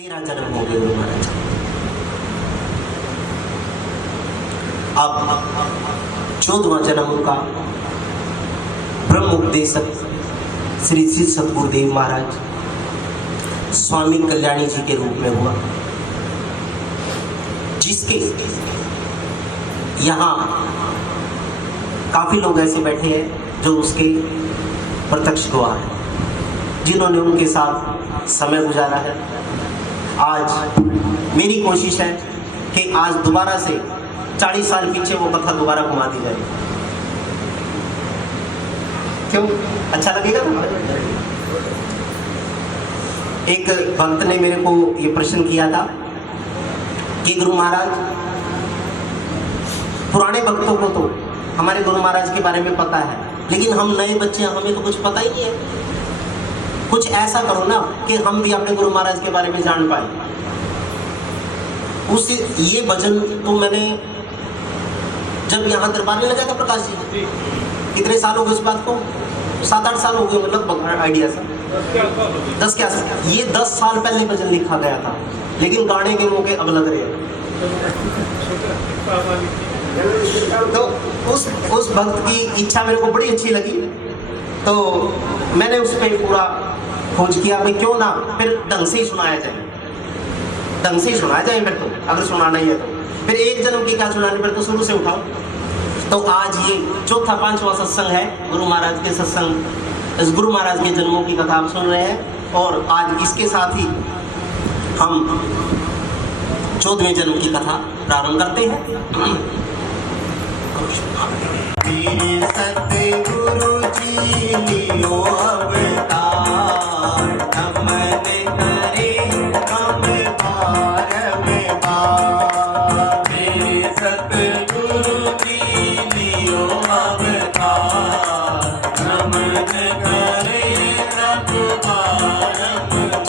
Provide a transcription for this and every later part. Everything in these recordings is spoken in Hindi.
तेरा जन्म हो गया गुरु महाराज। अब 14वां जन्म का ब्रह्म उपदेशक श्री श्री सतगुरुदेव महाराज स्वामी कल्याणी जी के रूप में हुआ, जिसके यहाँ काफी लोग ऐसे बैठे हैं जो उसके प्रत्यक्ष गवाह हैं, जिन्होंने उनके साथ समय गुजारा है। आज मेरी कोशिश है कि आज दोबारा से 40 साल पीछे वो कथा दोबारा घुमा दी जाए। क्यों? अच्छा लगेगा ना? एक भक्त ने मेरे को ये प्रश्न किया था कि गुरु महाराज, पुराने भक्तों को तो हमारे गुरु महाराज के बारे में पता है, लेकिन हम नए बच्चे हैं, हमें तो कुछ पता ही नहीं है। कुछ ऐसा करो ना कि हम भी अपने गुरु महाराज के बारे में जान पाए। उस ये भजन तो मैंने जब यहाँ दरबार में लगा था प्रकाश जी, कितने साल हो गए इस बात को? 7-8 साल हो गए, मतलब आइडिया सा 10 क्या साल। ये 10 साल पहले भजन लिखा गया था, लेकिन गाने के मौके अब लग रहे हैं। तो उस भक्त की इच्छा मेरे को बड़ी अच्छी लगी, तो मैंने उस पर पूरा खोज किया भाई क्यों ना फिर ढंग से ही सुनाया जाए, ढंग से ही सुनाया जाए। फिर तो अगर सुनाना ही है तो फिर एक जन्म की क्या सुनानी, फिर तो शुरू से उठाओ। तो आज ये 4था-5वां सत्संग है गुरु महाराज के सत्संग, इस गुरु महाराज के जन्मों की कथा आप सुन रहे हैं। और आज इसके साथ ही हम 14वें जन्म की कथा प्रारंभ करते हैं। सतगुरु जी लियो अवतार, नमन करे हम बार में बार। मेरे सतगुरु जी लियो अवतार, नमन करे सब बारंबार।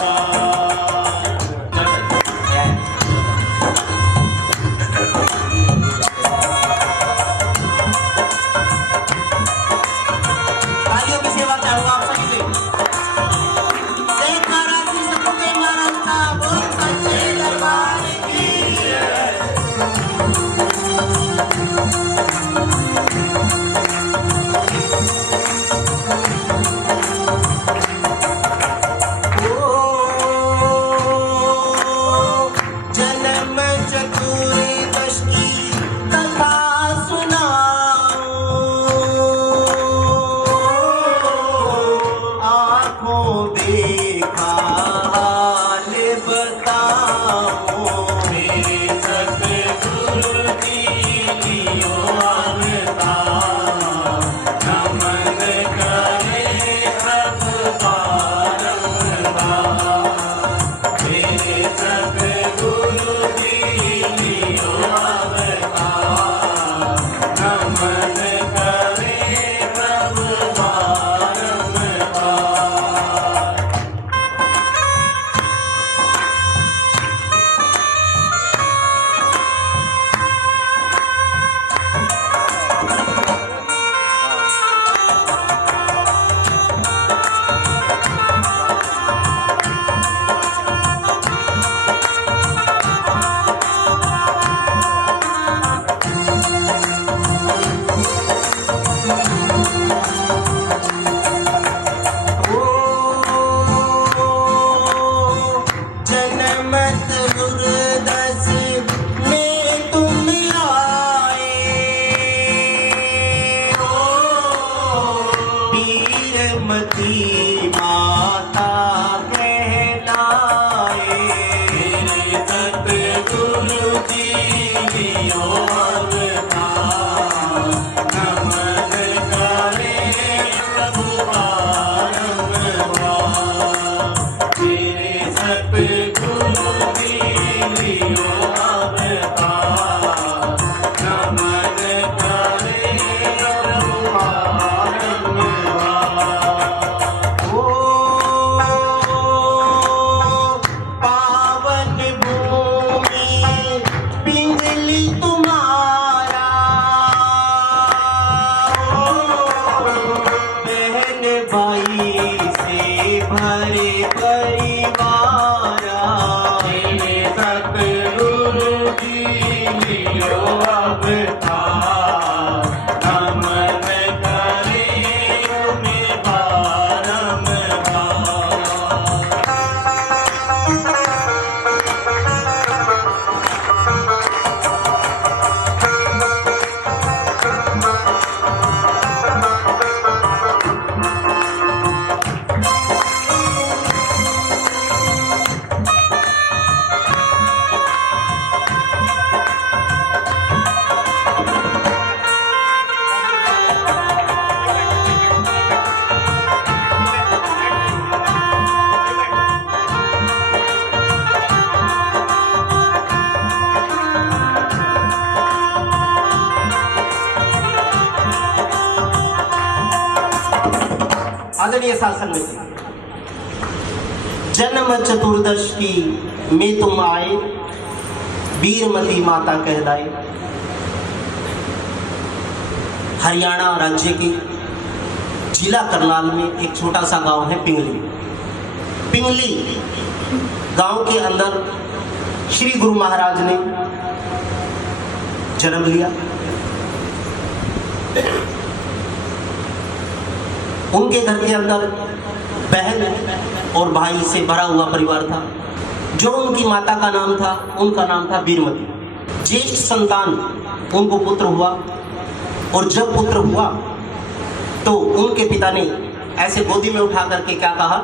भाई से भरे परिवार आदरणीय शासन में जन्म चतुर्दशी में तुम आए, वीरमती माता कहलाए। हरियाणा राज्य के जिला करनाल में एक छोटा सा गांव है पिंगली। पिंगली गांव के अंदर श्री गुरु महाराज ने जन्म लिया। उनके घर के अंदर बहन और भाई से भरा हुआ परिवार था। जो उनकी माता का नाम था, उनका नाम था वीरमती। ज्येष्ठ संतान उनको पुत्र हुआ, और जब पुत्र हुआ तो उनके पिता ने ऐसे गोदी में उठा करके क्या कहा,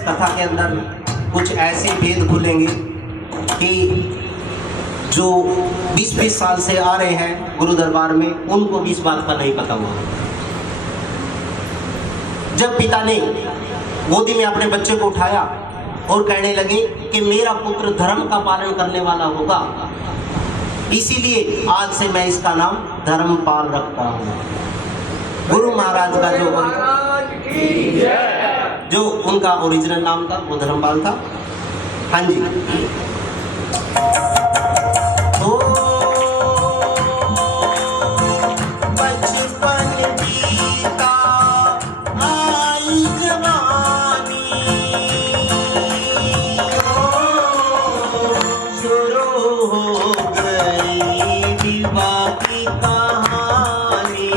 कथा के अंदर कुछ ऐसे भेद खुलेंगे कि जो 20-20 साल से आ रहे हैं गुरु दरबार में, उनको भी इस बात का नहीं पता हुआ। जब पिता ने गोदी में अपने बच्चे को उठाया और कहने लगे कि मेरा पुत्र धर्म का पालन करने वाला होगा, इसीलिए आज से मैं इसका नाम धर्मपाल रखता हूँ। गुरु महाराज का जो उनका ओरिजिनल नाम था वो धर्मपाल था। हाँ जी। बचपन बीता आई जवानी, शुरू हो गई विवाह की कहानी।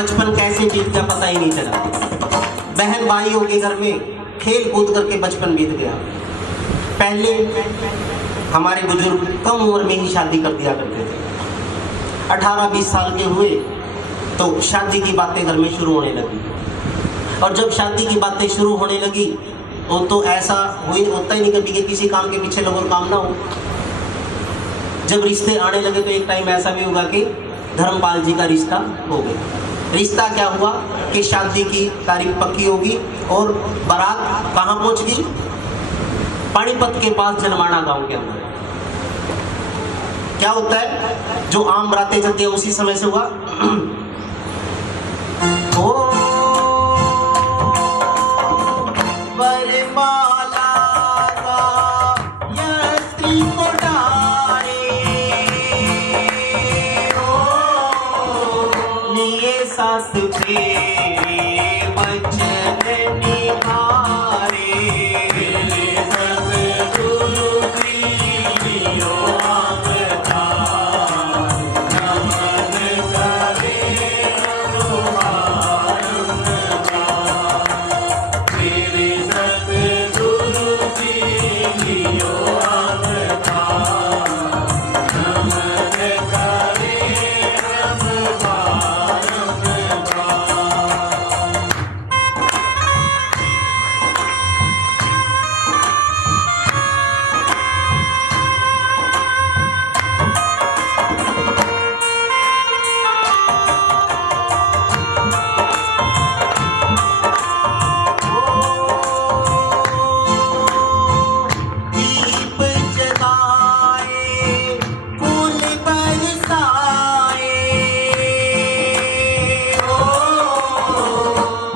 बचपन कैसे बीत गया पता ही नहीं चला। बहन भाइयों के घर में खेल कूद करके बचपन बीत गया। पहले हमारे बुजुर्ग कम उम्र में ही शादी कर दिया करते थे। 18-20 साल के हुए तो शादी की बातें घर में शुरू होने लगी, और जब शादी की बातें शुरू होने लगी वो तो ऐसा होता ही नहीं कभी कि किसी काम के पीछे लोगों काम ना हो। जब रिश्ते आने लगे तो एक टाइम ऐसा भी होगा कि धर्मपाल जी का रिश्ता हो गया। रिश्ता क्या हुआ कि शादी की तारीख पक्की होगी और बारात कहाँ पहुंच गई? पानीपत के पास जनमाना गांव के अंदर। क्या होता है जो आम बारातें चलती है उसी समय से हुआ। ओ बरमाला का यस्त्री को डारे, लिए साथ फेरे बचन निभारे, सतगुरु जी लियो अवतार, नमन करे हनुमान तेरे सतगुरु जी लियो अवतार, नमन करे दीप जगाए फूल बरसाए,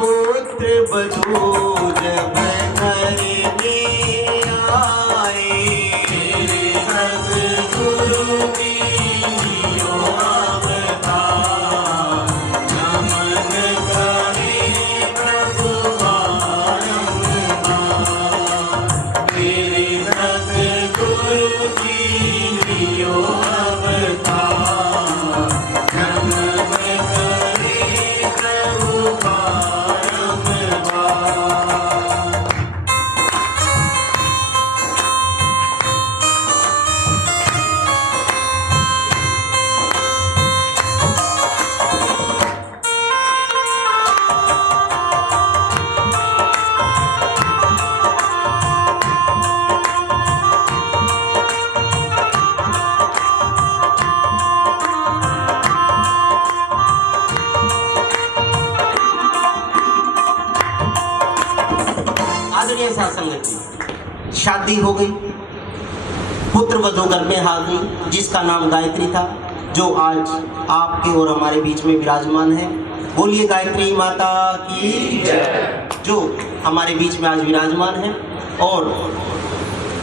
पुत्र बधू जब घर में आए, सतगुरु जी लियो अवतार, नमन करे प्रभु तेरे सतगुरु जी लियो अवतार, नमन करे प्रभु बारंबार। आदरणीय सासंगत जी, शादी हो गई, पुत्र वधू घर में आ गई, जिसका नाम गायत्री था, जो आज आपके और हमारे बीच में विराजमान है। बोलिए गायत्री माता की जय। जो हमारे बीच में आज विराजमान है। और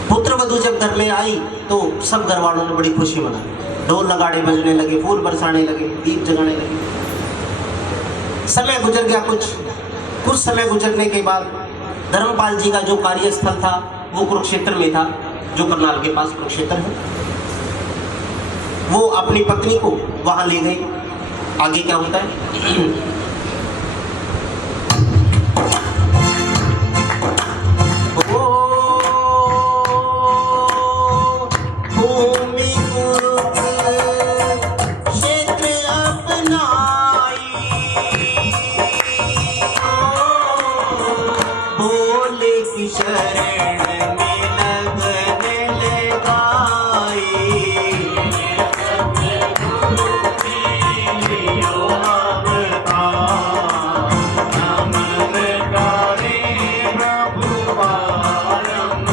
पुत्र वधू जब घर में आई तो सब घर वालों ने बड़ी खुशी मनाई। ढोल नगाड़े बजने लगे, फूल बरसाने लगे, दीप जगाने लगे। समय गुजर गया। कुछ समय गुजरने के बाद धर्मपाल जी का जो कार्यस्थल था वो कुरुक्षेत्र में था, जो करनाल के पास कुरुक्षेत्र है। वो अपनी पत्नी को वहां ले गए। आगे क्या होता है? शरण में लगन लगाई, सतगुरु जी लियो अवतार, नमन करे प्रभु बारंबार,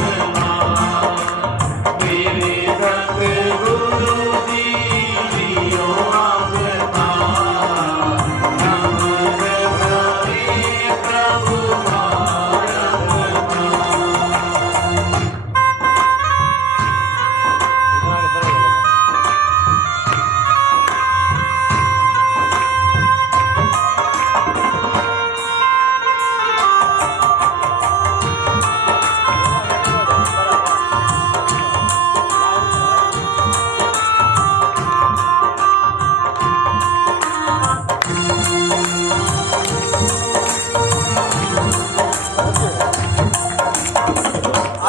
तेरे सतगुरु जी लियो अवतार, नमन करे प्रभु बारंबार।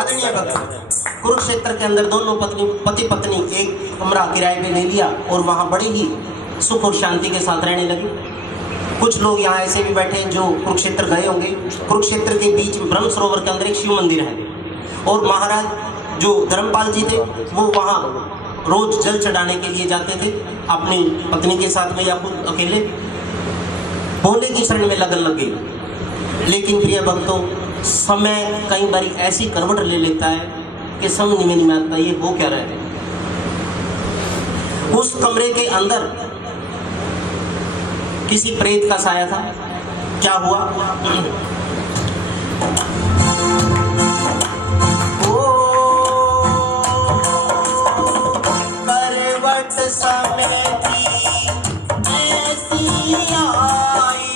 आदरणीय भक्त, कुरुक्षेत्र के अंदर दोनों पति पत्नी एक कमरा किराए पे ले लिया और वहां बड़े ही सुख और शांति के साथ रहने लगे। कुछ लोग यहाँ ऐसे भी बैठे हैं जो कुरुक्षेत्र गए होंगे। कुरुक्षेत्र के बीच में ब्रह्म सरोवर के अंदर एक शिव मंदिर है और महाराज जो धर्मपाल जी थे वो वहाँ रोज जल चढ़ाने के लिए जाते थे अपनी पत्नी के साथ में या खुद अकेले। भोले की शरण में लगन लग गई। लेकिन प्रिय भक्तों, समय कई बार ऐसी करवट ले लेता है कि समझ में नहीं आता ये हो क्या रहा है। उस कमरे के अंदर किसी प्रेत का साया था। क्या हुआ? करवट समेटी ऐसी आई,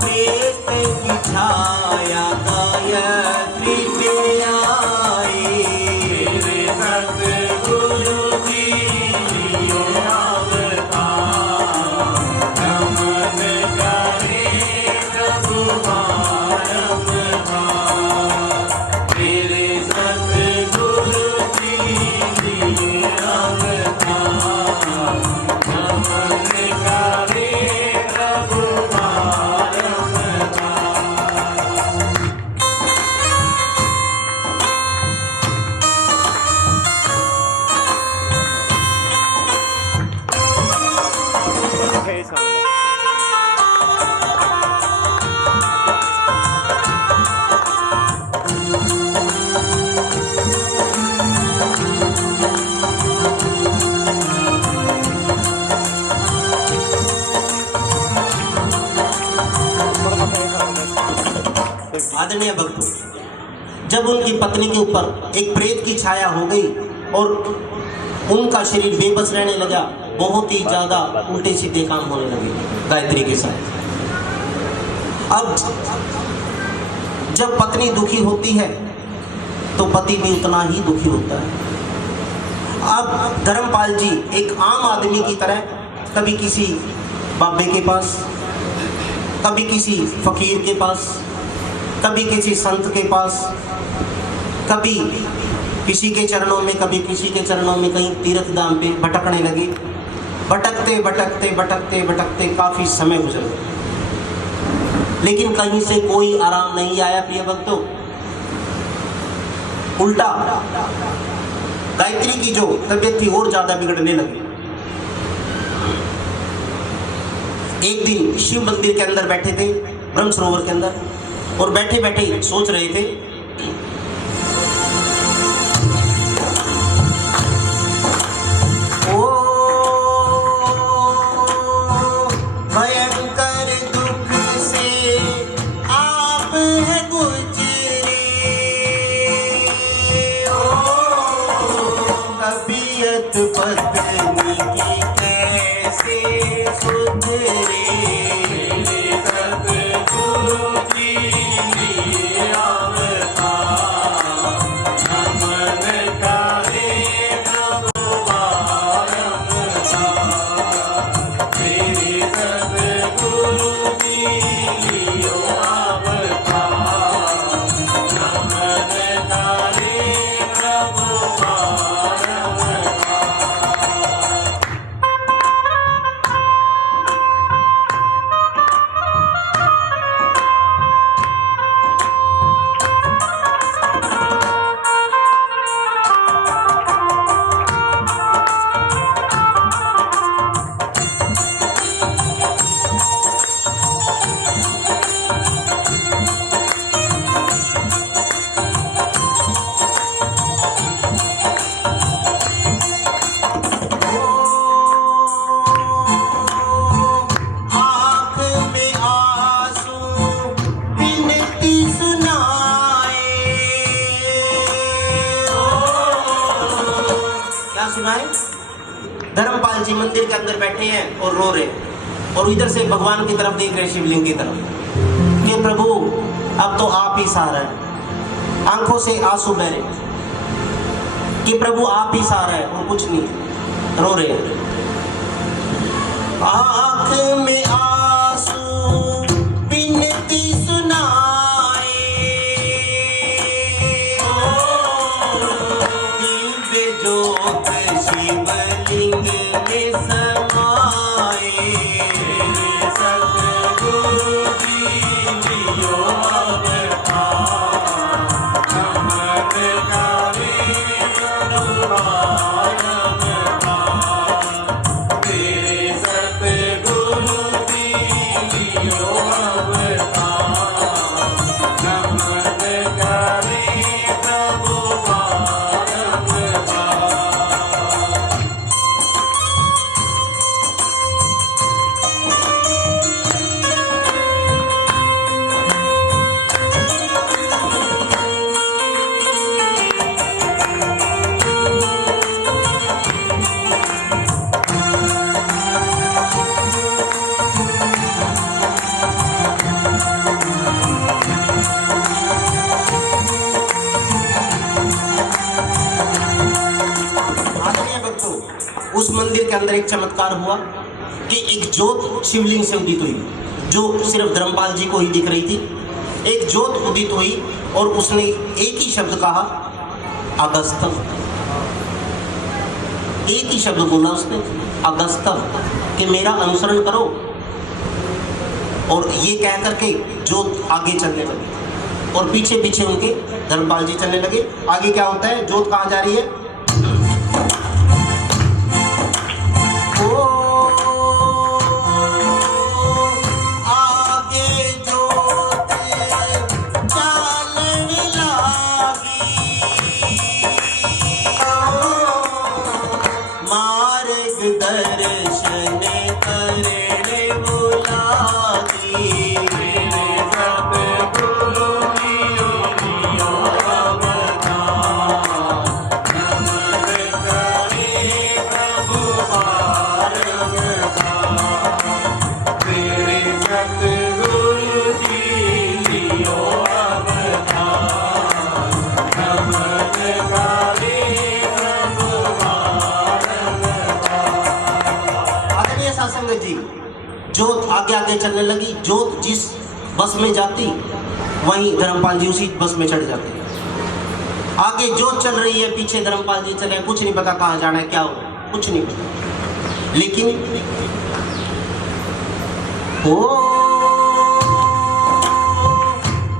प्रेत की छाया गायत्री पे आई। मेरे सतगुरु जी आदरणीय भक्तों, जब उनकी पत्नी के ऊपर एक प्रेत की छाया हो गई और उनका शरीर बेबस रहने लगा, बहुत ही ज्यादा उल्टे सीधे काम होने लगे गायत्री के साथ। अब जब पत्नी दुखी होती है तो पति भी उतना ही दुखी होता है। अब धर्मपाल जी एक आम आदमी की तरह कभी किसी बाबे के पास, कभी किसी फकीर के पास, कभी किसी संत के पास, कभी किसी के चरणों में, कभी किसी के चरणों में, कहीं तीर्थ धाम पे भटकने लगे। भटकते भटकते भटकते भटकते काफी समय गुजर गया, लेकिन कहीं से कोई आराम नहीं आया। प्रिय भक्तों, उल्टा गायत्री की जो तबीयत थी और ज्यादा बिगड़ने लगी। एक दिन शिव मंदिर के अंदर बैठे थे, ब्रह्म सरोवर के अंदर, और बैठे बैठे सोच रहे थे ओ भयंकर दुख से आप है गुजरे, तबीयत पत्नी की कैसे सुधरे। धर्मपाल जी मंदिर के अंदर बैठे हैं और रो रहे हैं, और इधर से भगवान की तरफ देख रहे हैं, शिवलिंग की तरफ, कि प्रभु अब तो आप ही सहारा है। आंखों से आंसू बह रहे कि प्रभु आप ही सहारा है और कुछ नहीं, रो रहे हैं। आंख में आंसू बिनती सुना अंदर एक चमत्कार हुआ कि एक ज्योत शिवलिंग से उदित हुई, जो सिर्फ धर्मपाल जी को ही दिख रही थी। एक ज्योत उदित हुई और उसने एक ही शब्द कहा, अगस्तम। एक ही शब्द बोला उसने, अगस्तम, कि मेरा अनुसरण करो। और ये कह करके ज्योत आगे चलने लगी और पीछे पीछे उनके धर्मपाल जी चलने लगे। आगे क्या होता है, ज्योत कहाँ जा रही है, ज्योत आगे आगे चलने लगी। ज्योत जिस बस में जाती वहीं धर्मपाल जी उसी बस में चढ़ जाते। आगे ज्योत चल रही है, पीछे धर्मपाल जी चले, कुछ नहीं पता कहाँ जाना है, क्या हो, कुछ नहीं पता। लेकिन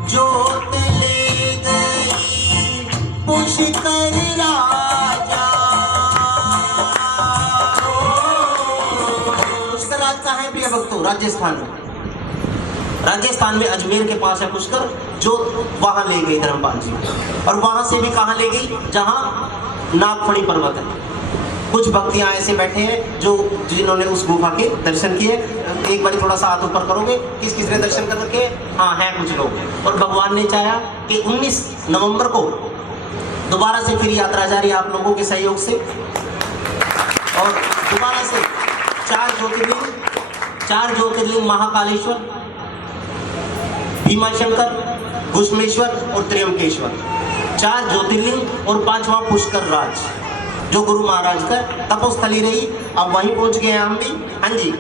ज्योत ले गई पुष्कर राजा। प्रिय भक्तों, राजस्थान में अजमेर के पास है पुष्कर, जो वहां ले गई धर्मपाल जी। और वहां से भी कहां ले गई, जहां नागफणी पर्वत है। कुछ भक्तियां ऐसे बैठे हैं जो जिन्होंने उस गुफा के दर्शन किए। एक बार थोड़ा सा हाथ ऊपर करोगे, किस किस ने दर्शन कर रखे? हाँ, है कुछ लोग। और भगवान ने चाहा कि 19 नवंबर को दोबारा से फिर यात्रा जारी आप लोगों के सहयोग से, और दोबारा से 4 ज्योतिर्लिंग महाकालेश्वर, भीमाशंकर, घुश्मेश्वर और त्र्यंबकेश्वर, 4 ज्योतिर्लिंग और 5वां पुष्कर राज, जो गुरु महाराज का तपोस्थली रही। अब वहीं पहुंच गए हम भी। हाँ जी,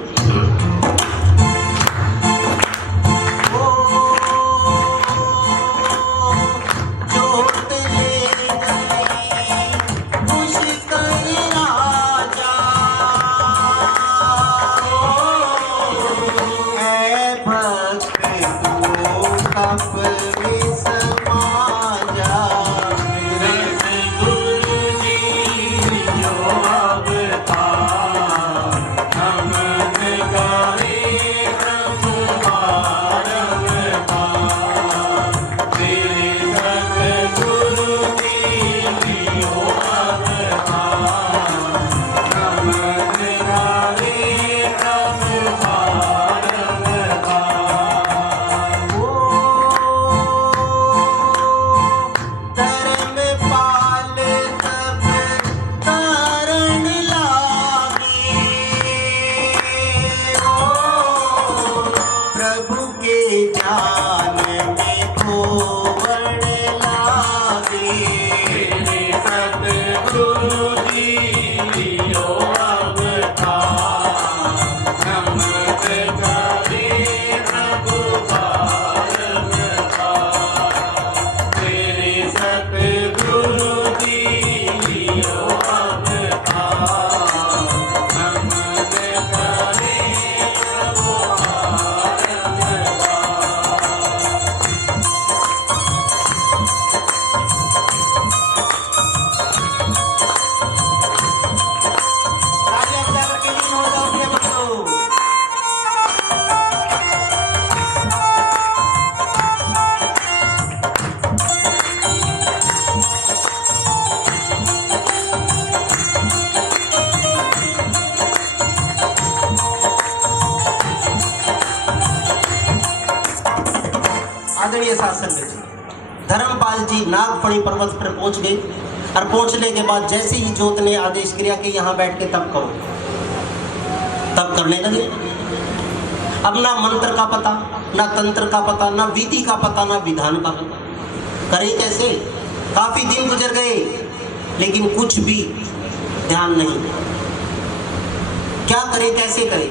आदरणीय शासन में धर्मपाल जी नागफणी पर्वत पर पहुंच गए। और पहुंचने के बाद जैसे ही ज्योत ने आदेश किया कि यहाँ बैठ के तप करो, तप करने लगे। अब ना मंत्र का पता, ना तंत्र का पता, ना विधि का पता, ना विधान का पता, करें कैसे? काफी दिन गुजर गए लेकिन कुछ भी ध्यान नहीं। क्या करे, कैसे करे।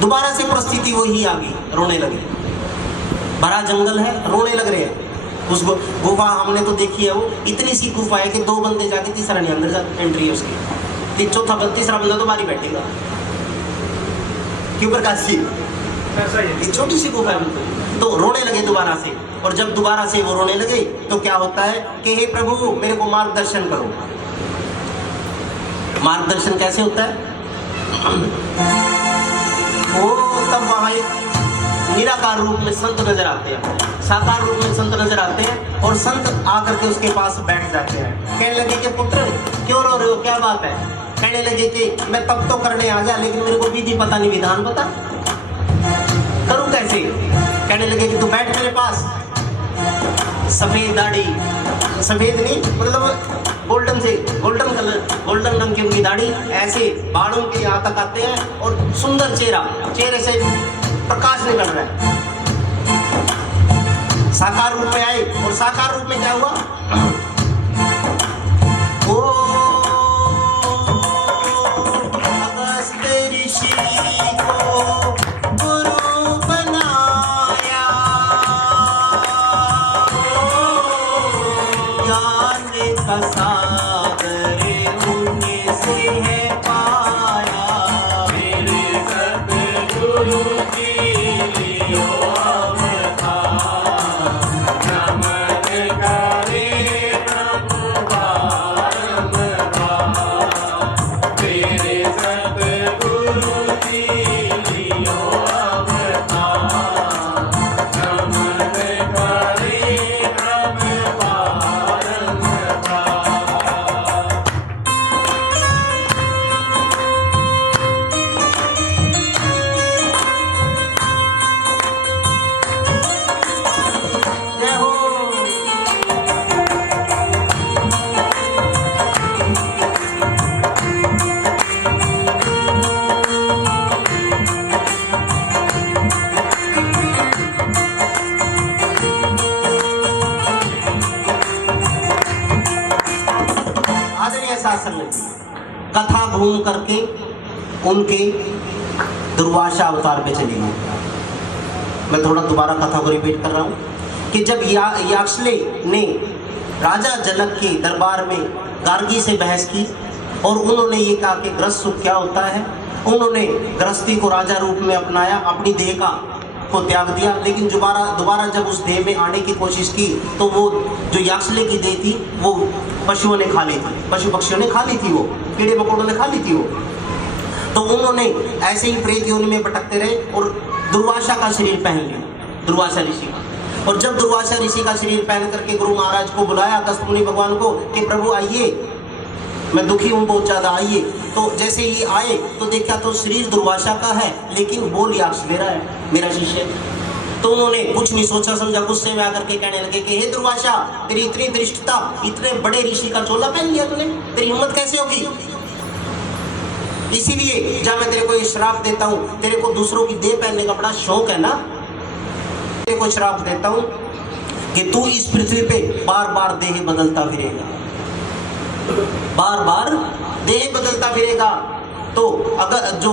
दोबारा से परिस्थिति वही आ गई, रोने लगे। बड़ा जंगल है, रोने लग रहे हैं। उस गुफा हमने तो देखी है, वो इतनी सी गुफा है कि 2 बंदे जाके तीसरा नहीं अंदर जा एंट्री है उसकी, चौथा तीसरा बंदा तो बाहर ही बैठेगा। क्यों प्रकाश जी? ये छोटी सी गुफा है। तो रोने लगे दोबारा से, और जब दोबारा से वो रोने लगे तो क्या होता है कि हे प्रभु मेरे को मार्गदर्शन करो। मार्गदर्शन कैसे होता है? वो तब वहां एक निराकार रूप में संत नजर आते हैं, साकार रूप में संत नजर आते हैं, और संत आकर के उसके पास बैठ जाते हैं। कहने लगे कि पुत्र क्यों रो रहे हो, क्या बात है? कहने लगे कि मैं तब तो करने आ गया, लेकिन मेरे को विधि पता नहीं, विधान पता, करूं कैसे? कहने लगे कि तू बैठ मेरे पास। सफेद दाढ़ी, सफेद नहीं मतलब गोल्डन से गोल्डन कलर, गोल्डन रंग की उनकी दाढ़ी, ऐसे बालों के यहाँ तक आते हैं, और सुंदर चेहरा, चेहरे से प्रकाश निकल रहा है। साकार रूप में आए, और साकार रूप में क्या हुआ? अगस्त्य ऋषि को गुरु बनाया, ज्ञान का सागर उन्हीं से है पाया। मेरे सद्गुरु जी लियो अवतार, नमन करे प्रभु बारंबार। मेरे सद्गुरु जी लियो अवतार, नमन करे प्रभु बारंबार। जय हो। आदरणीय शासन में कथा घूम करके उनके दुर्वासा अवतार पे चली गई। मैं थोड़ा दोबारा कथा को रिपीट कर रहा हूँ कि जब याक्षले ने राजा जनक के दरबार में गार्गी से बहस की, और उन्होंने ये कहा कि गृहस्थ सुख क्या होता है, उन्होंने गृहस्थी को राजा रूप में अपनाया, अपनी देह का को त्याग दिया। लेकिन दोबारा जब उस देह में आने की कोशिश की तो वो जो याक्षले की देह थी वो पशुओं ने खा ली थी, पशु पक्षियों ने खा ली थी, वो कीड़े मकोड़ों ने खा ली थी वो। तो उन्होंने ऐसे ही प्रेत योनि में भटकते रहे, और दुर्वासा का शरीर पहन लिया, दुर्वासा ऋषि का। और जब दुर्वासा ऋषि का शरीर पहन करके गुरु महाराज को बुलाया, अगस्त्य मुनि भगवान को, कि प्रभु आइए, मैं दुखी हूँ बहुत ज्यादा, आइए। तो जैसे ही आए तो देखा तो शरीर दुर्वासा का है, लेकिन बोल याक्षले रहा है, मेरा शिष्य। तो उन्होंने कुछ नहीं सोचा समझा, गुस्से में आकर के कहने लगे कि हे दुर्वासा, तेरी इतनी धृष्टता, इतने बड़े ऋषि का चोला पहन लिया तूने, तेरी हिम्मत कैसे होगी? इसीलिए जब मैं तेरे को ये श्राप देता हूँ, तेरे को दूसरों की देह पहनने का बड़ा शौक है ना, तेरे को श्राप देता हूँ कि तू इस पृथ्वी पे बार बार देह बदलता फिरेगा, बार बार देह बदलता फिरेगा। तो अगर जो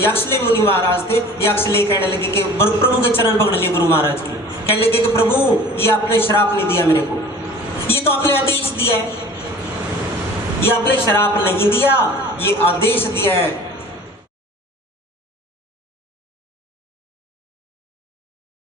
याक्षले मुनि महाराज थे, याक्षले कहने लगे कि प्रभु के चरण पकड़ लिए गुरु महाराज के, कहने लगे कि प्रभु ये आपने श्राप नहीं दिया मेरे को, ये तो आपने आदेश दिया है, ये आपने श्राप नहीं दिया, ये आदेश दिया है